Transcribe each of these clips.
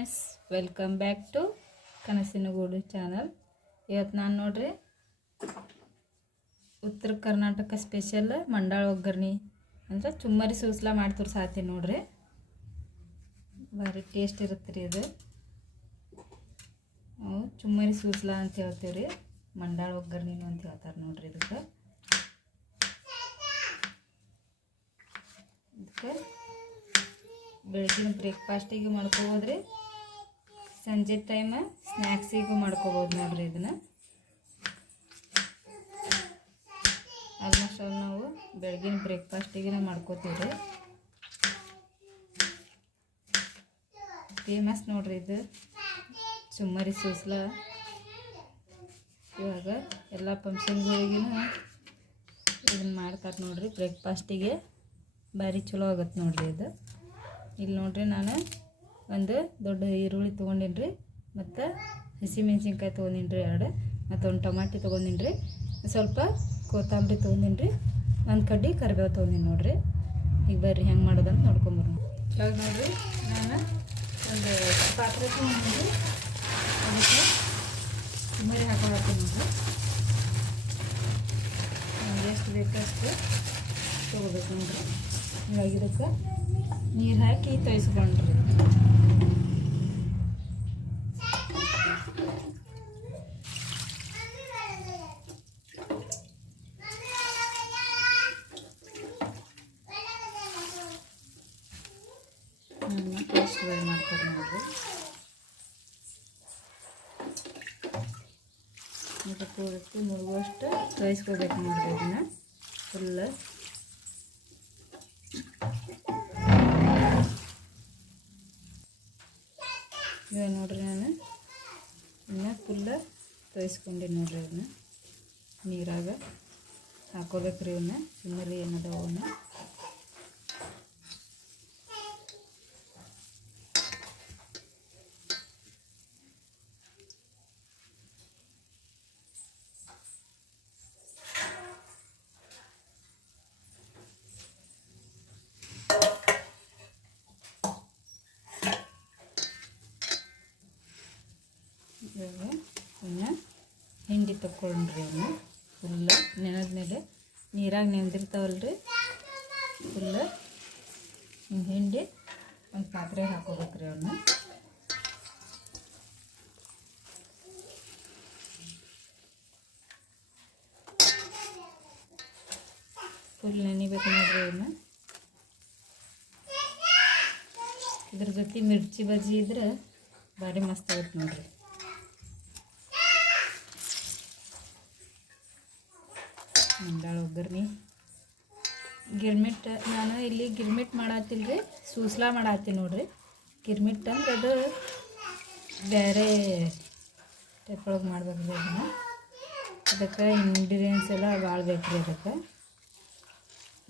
Friends, welcome back to ಕನಸಿನ ಗೂಡು channel. ಇವತ್ತು ನಾನು ನೋಡ್ರಿ ಉತ್ತರ ಕರ್ನಾಟಕ ಸ್ಪೆಷಲ್ ಮಂಡಾಳ ಒಗ್ಗರ್ಣಿ ಅಂದ್ರೆ ಚುಮ್ಮರಿ ಸೂಸ್ಲಾ ಮಾಡಿ ತೋರ್ಸಾತೀನಿ ನೋಡ್ರಿ. ಭಾರಿ ಟೇಸ್ಟ್ ಇರುತ್ತೆ ರೀ ಇದು. ಚುಮ್ಮರಿ ಸೂಸ್ಲಾ ಅಂತ ಹೇಳ್ತೀವಿ ರೀ, ಮಂಡಾಳ ಒಗ್ಗರ್ಣಿನು ಅಂತ ಹೇಳ್ತಾರೆ ನೋಡ್ರಿ. ಇದಕ್ಕೆ ಬೆಳಗಿನ ಬ್ರೇಕ್ಫಾಸ್ಟಿಗೆ ಮಾಡ್ಕೋಬೋದ್ರಿ, ಸಂಜೆ ಟೈಮ್ ಸ್ನ್ಯಾಕ್ಸಿಗೂ ಮಾಡ್ಕೋಬೋದು ನೋಡ್ರಿ. ಇದನ್ನು ಆಲ್ಮೋಸ್ಟ್ ಆಲ್ ನಾವು ಬೆಳಗಿನ ಬ್ರೇಕ್ಫಾಸ್ಟಿಗೆ ಮಾಡ್ಕೋತೀವಿ ರೀ. ಫೇಮಸ್ ನೋಡ್ರಿ ಇದು ಚುಮ್ಮರಿ ಸೂಸ್ಲಾ. ಇವಾಗ ಎಲ್ಲ ಫಂಕ್ಷನ್ಗಳಿಗೂ ಇದನ್ನು ಮಾಡ್ತಾರೆ ನೋಡ್ರಿ. ಬ್ರೇಕ್ಫಾಸ್ಟಿಗೆ ಭಾರಿ ಚಲೋ ಆಗುತ್ತೆ ನೋಡ್ರಿ ಇದು. ಇಲ್ಲಿ ನೋಡ್ರಿ, ನಾನು ಒಂದು ದೊಡ್ಡ ಈರುಳ್ಳಿ ತೊಗೊಂಡಿನಿ ರೀ, ಮತ್ತು ಹಸಿಮೆಣ್ಸಿನ್ಕಾಯಿ ತೊಗೊಂಡಿನಿ ರೀ 2, ಮತ್ತು ಒಂದು ಟೊಮಾಟಿ ತೊಗೊಂಡಿನಿ ರೀ, ಸ್ವಲ್ಪ ಕೊತ್ತಂಬರಿ ತೊಗೊಂಡಿನಿ ರೀ, ಒಂದು ಕಡ್ಡಿ ಕರಿಬೇವು ತೊಗೊಂಡಿನಿ ನೋಡ್ರಿ. ಈಗ ಬರ್ರಿ ಹೆಂಗೆ ಮಾಡೋದಂತ ನೋಡ್ಕೊಂಬರೋಣ. ಇವಾಗ ನೋಡ್ರಿ, ನಾನು ಒಂದು ಪಾತ್ರೆ ತೊಗೊಂಡಿನಿ ರೀ, ಅದಕ್ಕೆ ಚುಮ್ಮರಿ ಹಾಕೊಳತ್ತೀನಿ ನೋಡ್ರಿ. ನಮ್ಗೆ ಎಷ್ಟು ಬೇಕಷ್ಟು ತೊಗೋಬೇಕು ನೋಡ್ರಿ. ಇವಾಗ ಇದಕ್ಕೆ ನೀರು ಹಾಕಿ ತೊಯ್ಸ್ಕೊಂಡ್ರಿ. ಟೇಸ್ಟ್ ಫ್ರೈ ಮಾಡ್ತಾರೆ ನೋಡ್ರಿ. ಮತ್ತು ಪೂರ್ತಿ ಮುಳುಗುವಷ್ಟು ತೊಯ್ಸ್ಕೋಬೇಕು ನೋಡ್ರಿ. ಇದನ್ನು ಫುಲ್ ಇವಾಗ ನೋಡ್ರಿ, ನಾನು ಇನ್ನು ಫುಲ್ಲ ತೊಯ್ಸ್ಕೊಂಡೆ ನೋಡ್ರಿ. ಇದನ್ನ ನೀರಾಗ ಹಾಕೋಬೇಕ್ರಿ. ಇವನ್ನ ಚುಮ್ಮರಿ ಏನದಾವ ಅವನ್ನ ಹಿಂಡಿ ತಕ್ಕೊಂಡ್ರಿ. ಅವನ್ನ ಫುಲ್ಲ ನೆನೆದ ಮೇಲೆ ನೀರಾಗ ನೆನೆದಿರ್ತಾವಲ್ರಿ, ಫುಲ್ಲ ಹಿಂಡಿ ಒಂದು ಪಾತ್ರೆಗೆ ಹಾಕೋಬೇಕ್ರಿ. ಅವನ್ನ ಫುಲ್ ನೆನಿಬೇಕು ನೋಡ್ರಿ. ಇವನ್ನ ಇದ್ರ ಜೊತೆ ಮಿರ್ಚಿ ಬಜ್ಜಿ ಇದ್ರೆ ಭಾರಿ ಮಸ್ತ್ ಆಗುತ್ತೆ ನೋಡ್ರಿ. ಮಂಡಾಳ ಒಗ್ಗರ್ಣಿ ಗಿರ್ಮಿಟ್, ನಾನು ಇಲ್ಲಿ ಗಿರ್ಮಿಟ್ ಮಾಡತ್ತಿಲ್ಲ ರೀ, ಸೂಸ್ಲಾ ಮಾಡತ್ತೀನಿ ನೋಡ್ರಿ. ಗಿರ್ಮಿಟ್ ಅಂದ್ರೆ ಅದು ಬೇರೆ ಟೈಪ್ ಒಳಗೆ ಮಾಡ್ಬೇಕ್ರಿ. ಅದನ್ನು ಅದಕ್ಕೆ ಇಂಗ್ರೀಡಿಯೆಂಟ್ಸ್ ಎಲ್ಲ ಭಾಳ ಬೇಕ್ರಿ. ಅದಕ್ಕೆ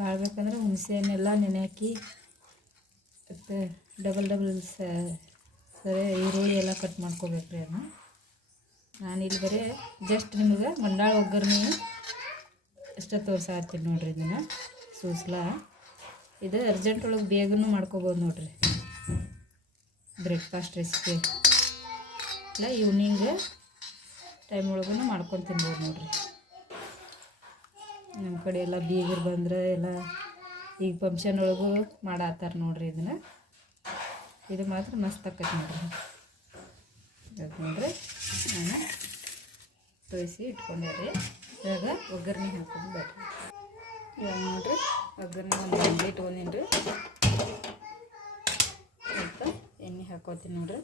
ಭಾಳ ಬೇಕಂದ್ರೆ ಹುಣಸೆಹಣ್ಣೆಲ್ಲ ನೆನೆ ಹಾಕಿ, ಮತ್ತು ಡಬಲ್ ಸರಿ ಈರುಳ್ಳಿ ಎಲ್ಲ ಕಟ್ ಮಾಡ್ಕೋಬೇಕ್ರಿ. ಅದನ್ನು ನಾನಿಲ್ಲಿ ಬರೀ ಜಸ್ಟ್ ನಿಮಗೆ ಮಂಡಾಳ ಒಗ್ಗರ್ಣಿ ಅಷ್ಟೇ ತೋರ್ಸಾತೀನಿ ನೋಡ್ರಿ. ಇದನ್ನು ಸೂಸ್ಲಾ ಇದು ಅರ್ಜೆಂಟ್ ಒಳಗೆ ಬೇಗನೂ ಮಾಡ್ಕೋಬೋದು ನೋಡ್ರಿ. ಬ್ರೇಕ್ಫಾಸ್ಟ್ ರೆಸಿಪಿ ಇಲ್ಲ, ಈವ್ನಿಂಗ್ ಟೈಮ್ ಒಳಗೂ ಮಾಡ್ಕೊಂಡು ತಿನ್ಬೋದು ನೋಡ್ರಿ. ನಮ್ಮ ಕಡೆ ಎಲ್ಲ ಬೀಗರು ಬಂದರೆ ಎಲ್ಲ ಈಗ ಫಂಕ್ಷನ್ ಒಳಗೂ ಮಾಡಾತಾರೆ ನೋಡ್ರಿ. ಇದನ್ನು ಇದು ಮಾತ್ರ ಮಸ್ತ್ ಆಕೈತೆ ನೋಡ್ರಿ. ಅದು ನೋಡ್ರಿ, ನಾನು ತೊಯ್ಸಿ ಇಟ್ಕೊಂಡೆ ರೀ. ಇವಾಗ ಒಗ್ಗರ್ಣೆ ಹಾಕೊಂಡು ಬರ್ರಿ. ಇವಾಗ ನೋಡ್ರಿ, ಒಗ್ಗರ್ಣೆ ಒಂದು ಎಣ್ಣೆ ಇಟ್ಕೊಂಡೀನಿ ರೀ, ಮತ್ತು ಎಣ್ಣೆ ಹಾಕೋತೀನಿ ನೋಡ್ರಿ.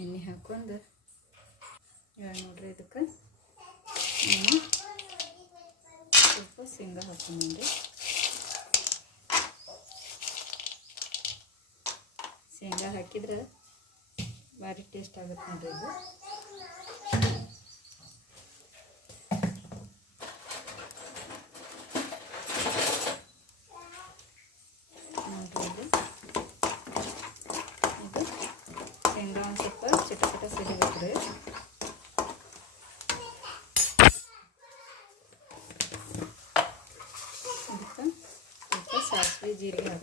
ಎಣ್ಣೆ ಹಾಕೊಂಡು ಇವಾಗ ನೋಡ್ರಿ, ಇದಕ್ಕೆ ನಾನು ಸ್ವಲ್ಪ ಶೇಂಗಾ ಹಾಕೊಂಡೀನಿ ರೀ. ಶೇಂಗಾ ಹಾಕಿದ್ರೆ ಭಾರಿ ಟೇಸ್ಟ್ ಆಗುತ್ತೆ ನೋಡ್ರಿ ಇದು. ನೋಡ್ರಿ, ಇದು ಶೇಂಗಾ ಒಂದು ಸ್ವಲ್ಪ ಚಿಟ ಸಿಡಿಬೇಕು ರೀ.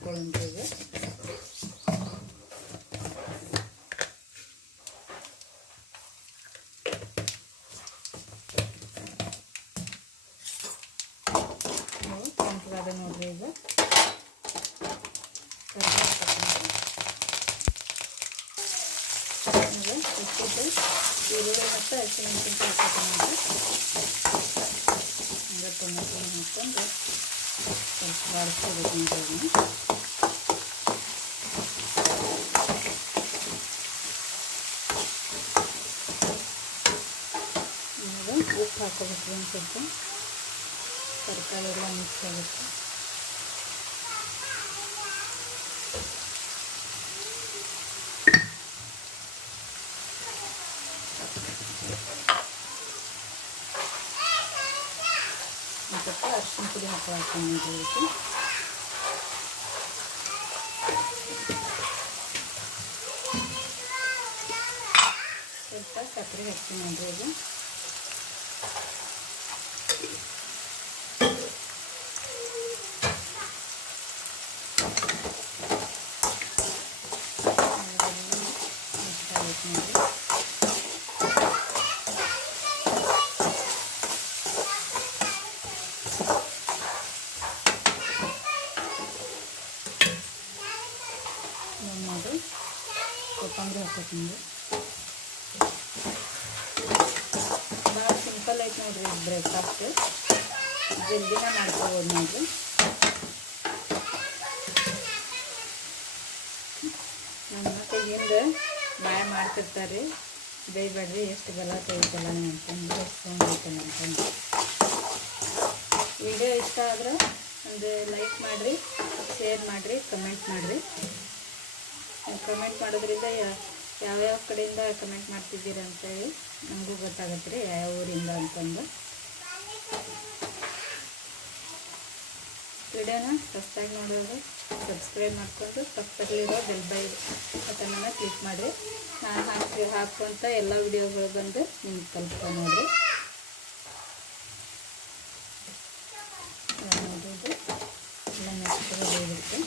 ಮಾಡ್ಕೊಳ್ಳೋಣ ಈಗ. ಕೆಂಪಗಾದ ನೋಡ್ರಿ ಈಗ ಉಪ್ಪಿಟ್ಟು ಈರುಳ್ಳಿ ಮತ್ತು ಹಸಿಮೆಣಸಿನ್ಕಾಯಿ ಹಾಕ್ಕೊಂಡು ಹಂಗೆ ಟೊಮೆಟೊ ಹಾಕ್ಕೊಂಡು ಸ್ವಲ್ಪ ಬಾಡಿಸ್ಕೋಬೇಕು ಅಂತ ಇವಾಗ ಉಪ್ಪು ಹಾಕೋಬೇಕು ಒಂದು ಸ್ವಲ್ಪ ತರಕಾರಿ ಎಲ್ಲ ಮಿಕ್ಸ್ ಆಗುತ್ತೆ. ಸ್ವಲ್ಪ ಅರಿಶಿನ ಪುಡಿ ಹಾಕೊಂಡು ಸ್ವಲ್ಪ ಸಕ್ಕರೆ ಹಾಕ್ತೀನಿ ನೋಡ್ರಿ ಈಗ. ನೋಡಿ ಕೊತ್ತಂಬರಿ ಹಾಕೋತೀನಿ. ಭಾಳ ಸಿಂಪಲ್ ಐತೆ ನೋಡ್ರಿ ಬ್ರೇಕ್ಫಾಸ್ಟ್, ಜಲ್ದಿನ ಮಾಡ್ಕೋಬೋದು ನೋಡ್ರಿ. ನನ್ನ ಮಕ್ಕಳಿಂದ ಬಾಯ ಮಾಡ್ತಿರ್ತಾರೆ, ಬೇಯಬೇಡ್ರಿ ಎಷ್ಟು ಗಲಾಟೆ ಐತಲ್ಲ ಅಂತಂದು ಎಷ್ಟು ಸೌಂಡ್ ಐತಲ್ಲ ಅಂತಂದು. ವಿಡಿಯೋ ಇಷ್ಟ ಆದ್ರೆ ಒಂದು ಲೈಕ್ ಮಾಡಿರಿ, ಶೇರ್ ಮಾಡಿರಿ, ಕಮೆಂಟ್ ಮಾಡಿರಿ. ಕಮೆಂಟ್ ಮಾಡೋದ್ರಿಂದ ಯಾವ್ಯಾವ ಕಡೆಯಿಂದ ಕಮೆಂಟ್ ಮಾಡ್ತಿದ್ದೀರ ಅಂತೇಳಿ ನಮಗೂ ಗೊತ್ತಾಗತ್ತೆ ರೀ, ಯಾವ ಊರಿಂದ ಅಂತಂದು. ವಿಡಿಯೋನ ಹೊಸದಾಗಿ ನೋಡೋದು ಸಬ್ಸ್ಕ್ರೈಬ್ ಮಾಡಿಕೊಂಡು ಪಕ್ಕದಲ್ಲಿರೋ ಬೆಲ್ ಬಟನನ್ನು ಕ್ಲಿಕ್ ಮಾಡಿರಿ. ನಾನು ಹಾಕುವಂಥ ಎಲ್ಲ ವಿಡಿಯೋಗಳು ಬಂದು ನಿಮ್ಗೆ ತಲುಪ್ತಾ ನೋಡಿರಿ. ನೋಡೋದು ಎಲ್ಲ ಮೆತ್ತಗೆ ಬೇಯಿರುತ್ತೆ.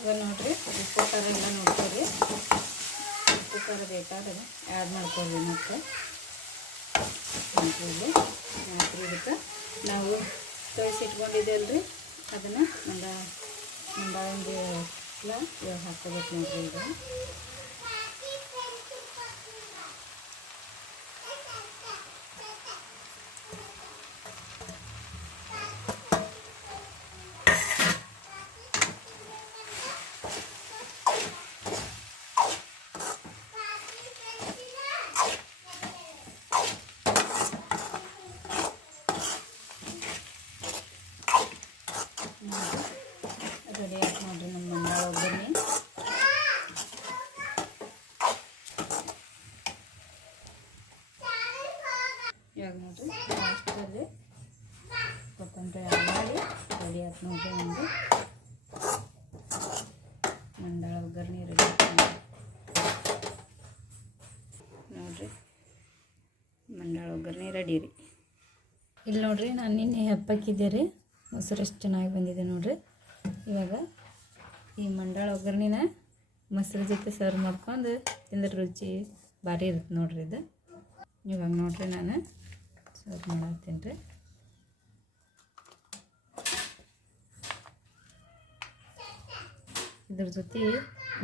ಇವಾಗ ನೋಡಿರಿ ಉಪ್ಪು ಖಾರ ಎಲ್ಲ ನೋಡ್ಕೊರಿ, ಉಪ್ಪು ಖಾರ ಬೇಕಾದ್ರೆ ಆ್ಯಡ್ ಮಾಡ್ಕೊಳ್ರಿ. ಮತ್ತು ಇಲ್ಲಿ ಹಾಕ್ರಿ. ಇದಕ್ಕೆ ನಾವು ತೋರಿಸಿಟ್ಕೊಂಡಿದ್ದೇವಲ್ರಿ ಅದನ್ನು ಮಂಡಾಳಿಂದ ಎಲ್ಲ ಇವಾಗ ಹಾಕ್ಕೋಬೇಕು ನೋಡ್ರಿ. ಈಗ ರೆಡಿ ಆಯ್ತು ನೋಡ್ರಿ ನಮ್ಮ ಮಂಡಾಳ ಒಗ್ಗರಣೆ. ಇವಾಗ ನೋಡ್ರಿ ಲಾಸ್ಟಲ್ಲಿ ಕೊತ್ತಂಬರಿ ಮಾಡಿ ರೆಡಿ ಆಯ್ತು ನೋಡ್ರಿ ನಮ್ಮದು ಮಂಡಾಳ ಒಗ್ಗರಣೆ ರೆಡಿ ಆಯ್ತು ನೋಡ್ರಿ. ಮಂಡಾಳ ಒಗ್ಗರಣೆ ರೆಡಿ ರೀ. ಇಲ್ಲಿ ನೋಡ್ರಿ ನಾನು ನಿನ್ನೆ ಹಬ್ಬಕ್ಕಿದ್ದೆ ರೀ, ಮೊಸರು ಎಷ್ಟು ಚೆನ್ನಾಗಿ ಬಂದಿದೆ ನೋಡ್ರಿ. ಇವಾಗ ಈ ಮಂಡಾಳ ಒಗ್ಗರಣೆನ ಮೊಸರು ಜೊತೆ ಸರ್ವ್ ಮಾಡ್ಕೊಂಡು ತಿಂದ್ರೆ ರುಚಿ ಭಾರಿ ಇರುತ್ತೆ ನೋಡ್ರಿ ಇದು. ಇವಾಗ ನೋಡ್ರಿ ನಾನು ಸರ್ವ್ ಮಾಡತ್ತೀನಿ ರೀ. ಇದ್ರ ಜೊತೆ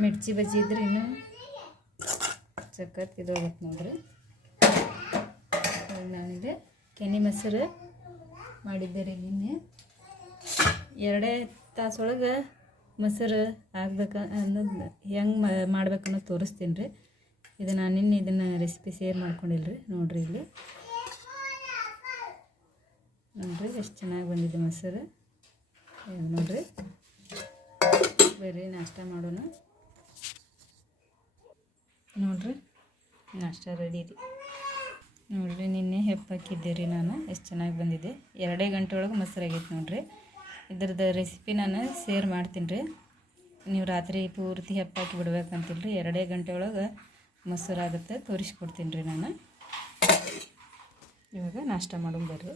ಮಿರ್ಚಿ ಬಜ್ಜಿ ಇದ್ರೆ ಇನ್ನೂ ಸಖತ್ ಇದೋಗುತ್ತೆ ನೋಡ್ರಿ. ನಾನಿದೆ ಕೆನೆ ಮೊಸರು ಮಾಡಿದ್ದೆ ರೀ ನಿನ್ನೆ. 2 ತಾಸೊಳಗೆ ಮೊಸರು ಹಾಕ್ಬೇಕು ಅನ್ನೋದು ಹೆಂಗೆ ಮಾಡ್ಬೇಕು ಅನ್ನೋದು ತೋರಿಸ್ತೀನಿ ರೀ. ಇದು ನಾನು ನಿನ್ನೆ ಇದನ್ನು ರೆಸಿಪಿ ಶೇರ್ ಮಾಡ್ಕೊಂಡಿಲ್ಲ ರೀ. ನೋಡಿರಿ ಇಲ್ಲಿ ನೋಡಿರಿ ಎಷ್ಟು ಚೆನ್ನಾಗಿ ಬಂದಿದೆ ಮೊಸರು. ನೋಡಿರಿ ಬರ್ರಿ ನಾಷ್ಟ ಮಾಡೋಣ. ನೋಡಿರಿ ನಾಷ್ಟ ರೆಡಿ ರೀ. ನೋಡಿರಿ ನಿನ್ನೆ ಹೆಪ್ಪಾಕಿದ್ದೆ ರೀ ನಾನು, ಎಷ್ಟು ಚೆನ್ನಾಗಿ ಬಂದಿದೆ. 2 ಗಂಟೆ ಒಳಗೆ ಮೊಸರು ಆಗೈತೆ ನೋಡಿರಿ. ಇದ್ರದ್ದು ರೆಸಿಪಿ ನಾನು ಶೇರ್ ಮಾಡ್ತೀನಿ ರೀ. ನೀವು ರಾತ್ರಿ ಪೂರ್ತಿ ಹೆಪ್ಪಾಕಿ ಬಿಡ್ಬೇಕಂತಿಲ್ಲ ರೀ. 2 ಗಂಟೆ ಒಳಗೆ ಮೊಸರಾಗುತ್ತೆ ತೋರಿಸ್ಕೊಡ್ತೀನಿ ರೀ ನಾನು. ಇವಾಗ ನಾಷ್ಟ ಮಾಡೋಣ ಬರ್ರಿ.